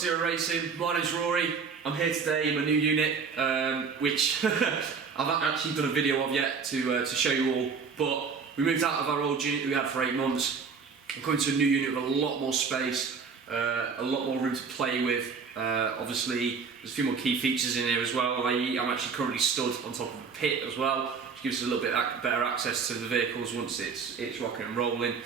Zero Racing. My name's Rory. I'm here today in my new unit, which I've actually done a video of yet to show you all. But we moved out of our old unit that we had for 8 months. I'm going to a new unit with a lot more space, a lot more room to play with. Obviously, there's a few more key features in here as well. I'm actually currently stood on top of a pit as well, which gives us a little bit better access to the vehicles once it's rocking and rolling.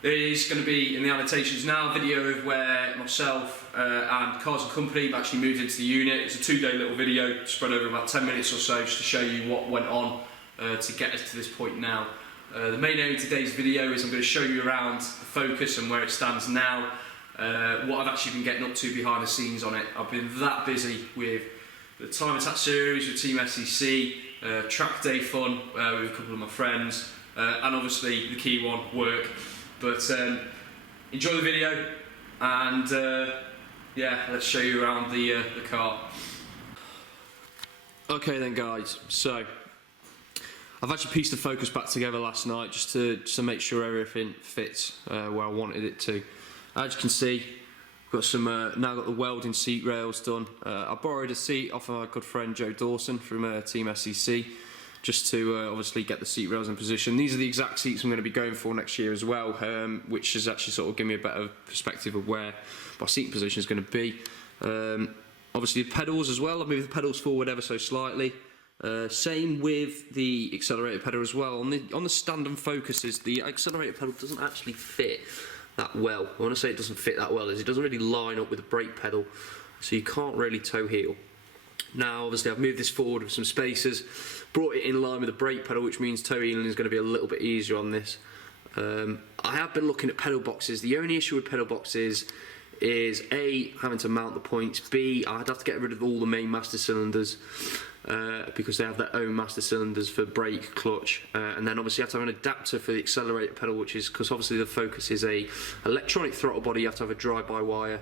There is going to be, in the annotations now, a video of where myself and Cars and Company have actually moved into the unit. It's a 2-day little video spread over about 10 minutes or so, just to show you what went on to get us to this point now. The main aim of today's video is I'm going to show you around the Focus and where it stands now, what I've actually been getting up to behind the scenes on it. I've been that busy with the Time Attack series with Team SEC, track day fun with a couple of my friends, and obviously the key one, work. But enjoy the video, and yeah, let's show you around the car. Okay then guys, so I've actually pieced the Focus back together last night just to make sure everything fits where I wanted it to. As you can see, I've got some now got the welding seat rails done. I borrowed a seat off of my good friend Joe Dawson from Team SEC. Just to obviously get the seat rails in position. These are the exact seats I'm going to be going for next year as well, which has actually sort of given me a better perspective of where my seat position is going to be. Obviously the pedals as well, I've moved the pedals forward ever so slightly. Same with the accelerator pedal as well. On the stand-and Focuses, the accelerator pedal doesn't actually fit that well. I want to say it doesn't fit that well, as it doesn't really line up with the brake pedal, so you can't really toe heel. Now obviously I've moved this forward with some spacers, brought it in line with the brake pedal, which means toe healing is going to be a little bit easier on this. I have been looking at pedal boxes. The only issue with pedal boxes is A, having to mount the points, B, I'd have to get rid of all the main master cylinders because they have their own master cylinders for brake, clutch, and then obviously you have to have an adapter for the accelerator pedal, which is because obviously the Focus is a electronic throttle body. You have to have a drive-by-wire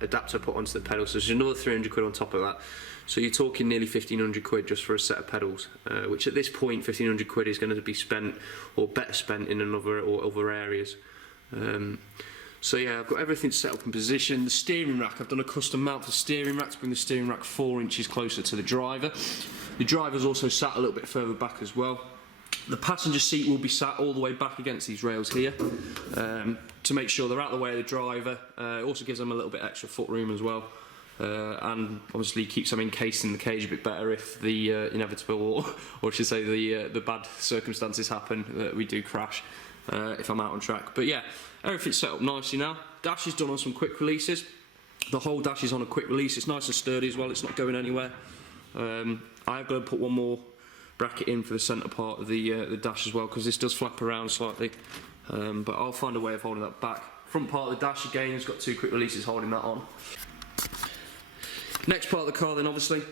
adapter put onto the pedal, so there's another 300 quid on top of that. So you're talking nearly 1,500 quid just for a set of pedals, which at this point 1,500 quid is going to be spent, or better spent, in another or other areas. So yeah, I've got everything set up in position. The steering rack, I've done a custom mount for the steering rack to bring the steering rack 4 inches closer to the driver. The driver's also sat a little bit further back as well. The passenger seat will be sat all the way back against these rails here to make sure they're out of the way of the driver. It also gives them a little bit extra foot room as well. And obviously keeps them encased in the cage a bit better if the inevitable, or I should say the bad circumstances happen that we do crash if I'm out on track. But yeah, everything's set up nicely now. Dash is done on some quick releases. The whole dash is on a quick release. It's nice and sturdy as well, it's not going anywhere. I'm going to put one more bracket in for the centre part of the dash as well, because this does flap around slightly, but I'll find a way of holding that back. Front part of the dash again has got 2 quick releases holding that on. Next part of the car then obviously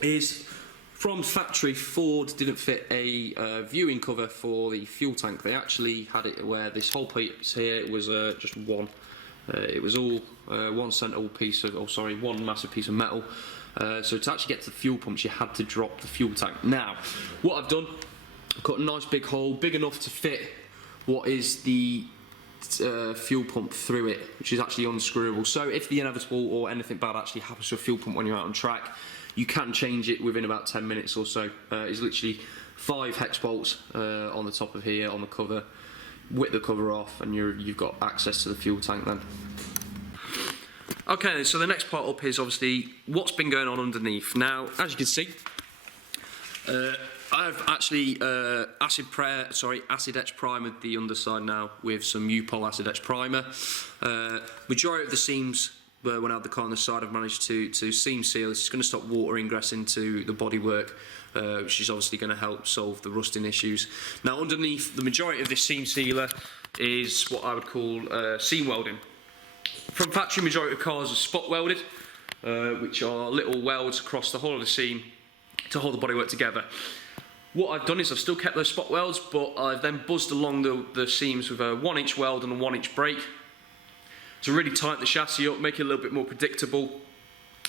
is, from factory, Ford didn't fit a viewing cover for the fuel tank. They actually had it where this whole piece here was just one. It was all one massive piece of metal. So to actually get to the fuel pumps you had to drop the fuel tank. Now what I've done, I've got a nice big hole, big enough to fit what is the fuel pump through it, which is actually unscrewable. So if the inevitable or anything bad actually happens to a fuel pump when you're out on track, you can change it within about 10 minutes or so. It's literally 5 hex bolts on the top of here on the cover. Whip the cover off and you've got access to the fuel tank then. Okay, so the next part up is obviously what's been going on underneath. Now, as you can see, I've actually acid etch primered the underside now with some U-Pol acid etch primer. Majority of the seams, when I had the car on the side, I've managed to seam seal. It's going to stop water ingress into the bodywork, which is obviously going to help solve the rusting issues. Now underneath, the majority of this seam sealer is what I would call seam welding. From factory, majority of cars are spot welded, which are little welds across the whole of the seam to hold the bodywork together. What I've done is I've still kept those spot welds, but I've then buzzed along the seams with a 1-inch weld and a 1-inch brake to really tighten the chassis up, make it a little bit more predictable.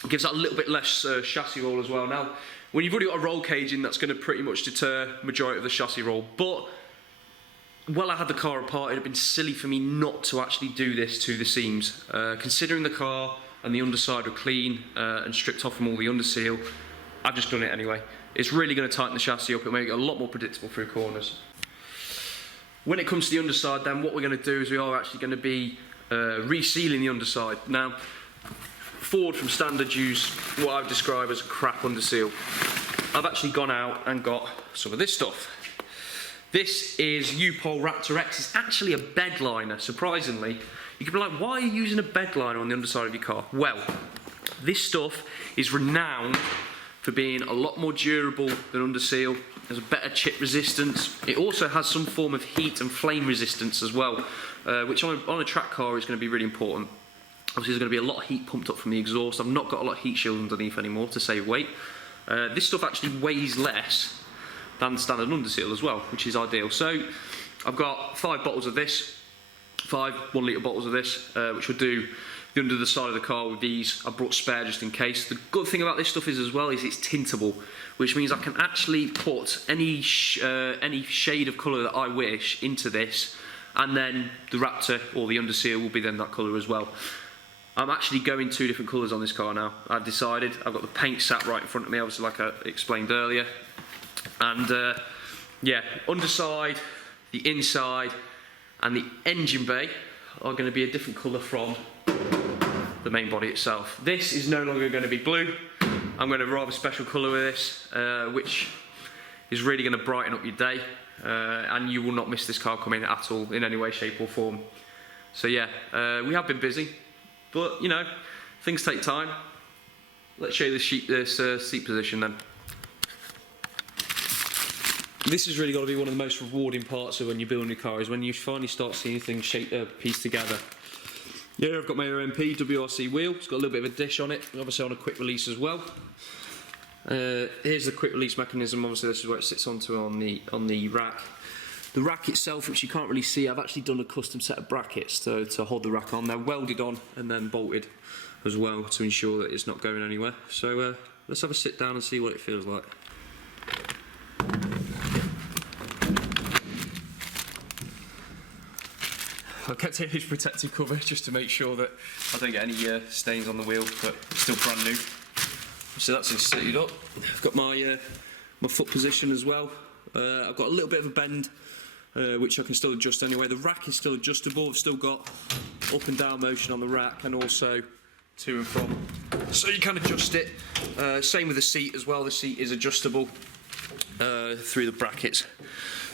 It gives that a little bit less chassis roll as well. Now, when you've already got a roll cage in, that's going to pretty much deter the majority of the chassis roll, but while I had the car apart, it had been silly for me not to actually do this to the seams. Considering the car and the underside were clean and stripped off from all the underseal, I've just done it anyway. It's really going to tighten the chassis up, it'll make it a lot more predictable through corners. When it comes to the underside then, what we're going to do is we are actually going to be resealing the underside. Now, Ford from standard use what I would describe as a crap underseal. I've actually gone out and got some of this stuff. This is U-Pole Raptor X. It's actually a bed liner, surprisingly. You could be like, why are you using a bed liner on the underside of your car? Well, this stuff is renowned for being a lot more durable than underseal. There's a better chip resistance. It also has some form of heat and flame resistance as well, which on a track car is going to be really important. Obviously, there's going to be a lot of heat pumped up from the exhaust. I've not got a lot of heat shield underneath anymore to save weight. This stuff actually weighs less than standard underseal as well, which is ideal. So I've got 5 bottles of this, 5 1 litre bottles of this, which will do the under the side of the car with these. I brought spare just in case. The good thing about this stuff is as well is it's tintable, which means I can actually put any shade of colour that I wish into this, and then the Raptor or the underseal will be then that colour as well. I'm actually going 2 different colours on this car now. I've decided. I've got the paint sat right in front of me, obviously, like I explained earlier. And yeah, underside, the inside, and the engine bay are going to be a different colour from the main body itself. This is no longer going to be blue. I'm going to have a rather special colour with this, which is really going to brighten up your day, and you will not miss this car coming at all in any way, shape or form. So yeah, we have been busy, but you know, things take time. Let's show you this seat position then. This has really got to be one of the most rewarding parts of when you're building your car, is when you finally start seeing things pieced together. Here I've got my OMP Pwc Wheel. It's got a little bit of a dish on it, obviously on a quick release as well. Here's the quick release mechanism. Obviously this is where it sits onto on the rack. The rack itself, which you can't really see, I've actually done a custom set of brackets to hold the rack on. They're welded on and then bolted as well to ensure that it's not going anywhere. So let's have a sit down and see what it feels like. I've kept it as protective cover just to make sure that I don't get any stains on the wheel, but it's still brand new. So that's inserted up. I've got my foot position as well. I've got a little bit of a bend, which I can still adjust anyway. The rack is still adjustable. I've still got up and down motion on the rack, and also to and from. So you can adjust it. Same with the seat as well. The seat is adjustable through the brackets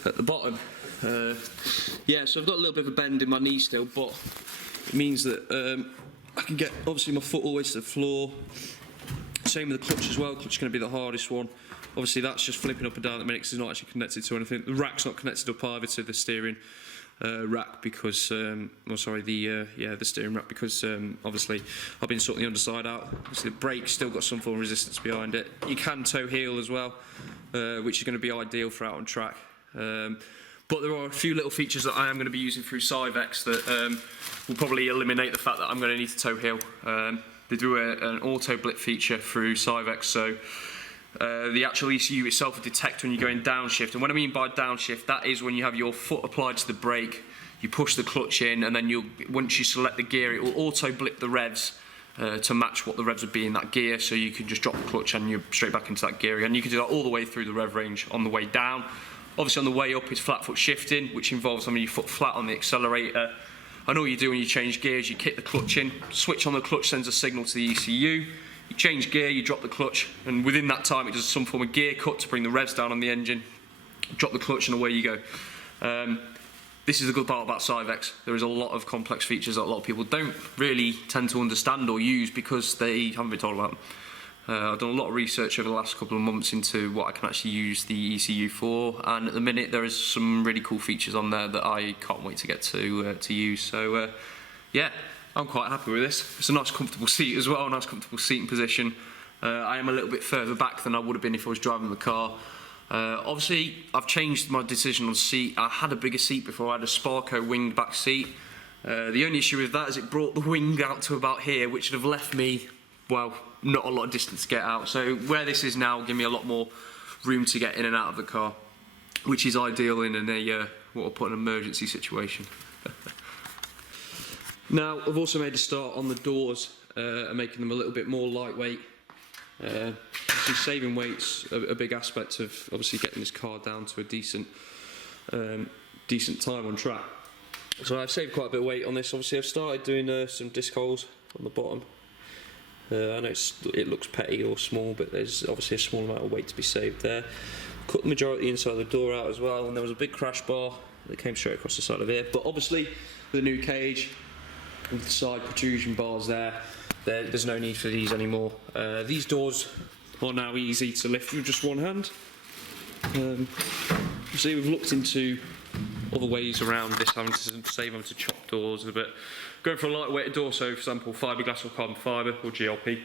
at the bottom. Yeah, so I've got a little bit of a bend in my knee still, but it means that I can get obviously my foot always to the floor. Same with the clutch as well. Clutch is going to be the hardest one. Obviously that's just flipping up and down at the minute because it's not actually connected to anything. The rack's not connected up either to the steering rack because, the steering rack, because obviously I've been sorting the underside out. Obviously the brake's still got some form of resistance behind it. You can toe heel as well, which is going to be ideal for out on track. But there are a few little features that I am going to be using through Civex that will probably eliminate the fact that I'm going to need to toe heel. They do an auto blip feature through Civex, so the actual ECU itself will detect when you're going downshift. And what I mean by downshift, that is when you have your foot applied to the brake, you push the clutch in, and then once you select the gear, it will auto blip the revs to match what the revs would be in that gear, so you can just drop the clutch and you're straight back into that gear. And you can do that all the way through the rev range on the way down. Obviously on the way up is flat foot shifting, which involves having your foot flat on the accelerator. And all you do when you change gears, you kick the clutch in, switch on the clutch sends a signal to the ECU, you change gear, you drop the clutch, and within that time it does some form of gear cut to bring the revs down on the engine, drop the clutch and away you go. This is the good part about Civex. There is a lot of complex features that a lot of people don't really tend to understand or use because they haven't been told about them. I've done a lot of research over the last couple of months into what I can actually use the ECU for, and at the minute there is some really cool features on there that I can't wait to get to use. So yeah, I'm quite happy with this. It's a nice comfortable seat as well, a nice comfortable seating position. I am a little bit further back than I would have been if I was driving the car. Obviously I've changed my decision on seat. I had a bigger seat before. I had a Sparco winged back seat. The only issue with that is it brought the wing out to about here, which would have left me, well, not a lot of distance to get out. So where this is now will give me a lot more room to get in and out of the car, which is ideal in a what I'll put in an emergency situation. Now, I've also made a start on the doors and making them a little bit more lightweight. Obviously saving weight's a big aspect of obviously getting this car down to a decent time on track. So I've saved quite a bit of weight on this. Obviously I've started doing some disc holes on the bottom. I know it looks petty or small, but there's obviously a small amount of weight to be saved there. Cut the majority inside the door out as well, and there was a big crash bar that came straight across the side of here. But obviously with the new cage, with the side protrusion bars there's no need for these anymore. These doors are now easy to lift with just one hand. See, we've looked into other ways around this, having to save them to chop doors a bit. Going for a lightweight door, so for example fiberglass or carbon fibre or GLP.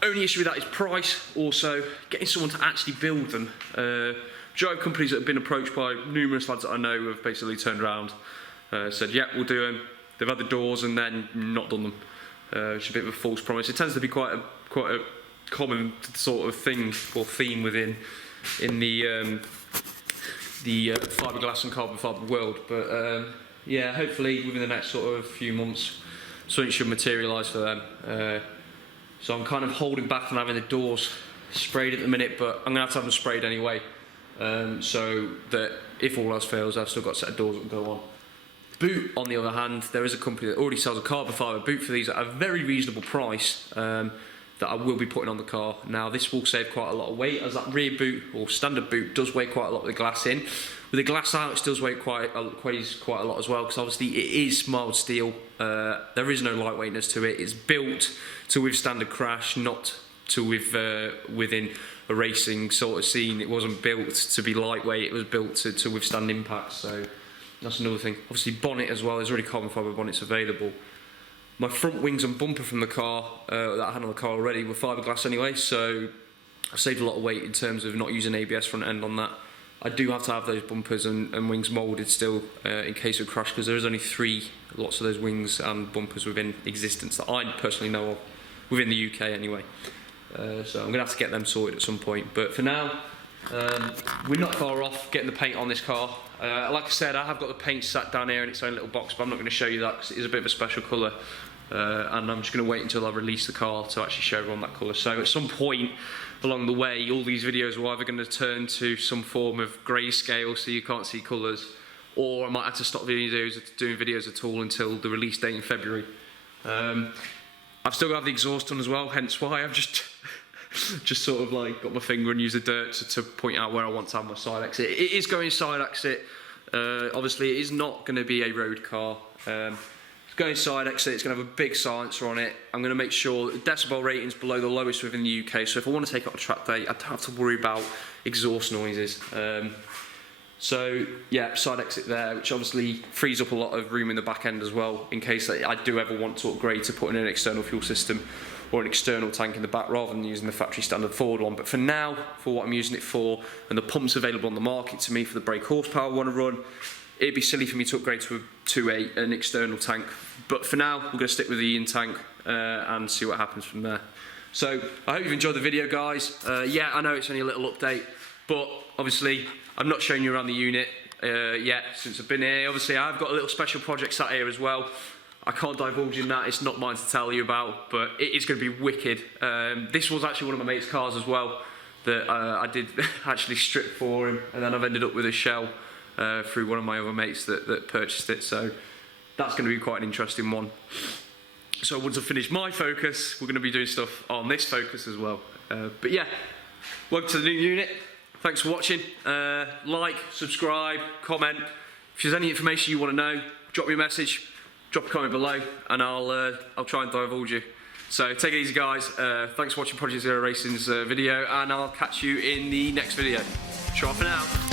Only issue with that is price, also getting someone to actually build them. Majority of companies that have been approached by numerous lads that I know have basically turned around, said yeah, we'll do them. They've had the doors and then not done them. It's a bit of a false promise. It tends to be quite a common sort of thing or theme within the fiberglass and carbon fibre world. But yeah, hopefully within the next sort of few months, something should materialise for them. So I'm kind of holding back on having the doors sprayed at the minute, but I'm going to have them sprayed anyway, so that if all else fails, I've still got a set of doors that can go on. Boot, on the other hand, there is a company that already sells a carbon fibre boot for these at a very reasonable price that I will be putting on the car. Now this will save quite a lot of weight, as that rear boot or standard boot does weigh quite a lot with the glass in. With the glass out, it still weighs quite a lot as well, because obviously it is mild steel. There is no lightweightness to it. It's built to withstand a crash, not to within a racing sort of scene. It wasn't built to be lightweight, it was built to withstand impact. So that's another thing. Obviously bonnet as well, there's already carbon fibre bonnets available. My front wings and bumper from the car that I had on the car already were fiberglass anyway, so I saved a lot of weight in terms of not using ABS front end on that. I do have to have those bumpers and wings moulded still in case of crash, because there is only 3 lots of those wings and bumpers within existence that I personally know of, within the UK anyway. So I'm going to have to get them sorted at some point. But for now, we're not far off getting the paint on this car. Like I said, I have got the paint sat down here in its own little box, but I'm not going to show you that because it is a bit of a special colour. And I'm just going to wait until I release the car to actually show everyone that colour. So at some point along the way, all these videos are either going to turn to some form of grayscale so you can't see colours, or I might have to stop doing videos at all until the release date in February. I've still got the exhaust on as well, hence why I've just sort of like got my finger and used the dirt to point out where I want to have my side exit. It is going side exit. Obviously it is not going to be a road car. Going side exit, it's going to have a big silencer on it. I'm going to make sure that the decibel rating is below the lowest within the UK, so if I want to take up a track day, I don't have to worry about exhaust noises. So yeah, side exit there, which obviously frees up a lot of room in the back end as well, in case I do ever want to upgrade to putting in an external fuel system or an external tank in the back rather than using the factory standard forward one. But for now, for what I'm using it for, and the pumps available on the market to me for the brake horsepower I want to run, it'd be silly for me to upgrade to an external tank. But for now, we're going to stick with the in-tank and see what happens from there. So, I hope you've enjoyed the video, guys. Yeah, I know it's only a little update, but obviously, I'm not showing you around the unit yet since I've been here. Obviously, I've got a little special project sat here as well. I can't divulge in that, it's not mine to tell you about, but it is going to be wicked. This was actually one of my mate's cars as well, that I did actually strip for him, and then I've ended up with a shell through one of my other mates that purchased it, so that's going to be quite an interesting one. So once I've finished my Focus, we're going to be doing stuff on this Focus as well. But yeah, welcome to the new unit. Thanks for watching. Like, subscribe, comment. If there's any information you want to know, drop me a message, drop a comment below, and I'll try and divulge you. So take it easy, guys. Thanks for watching Project Zero Racing's video, and I'll catch you in the next video. Ciao for now.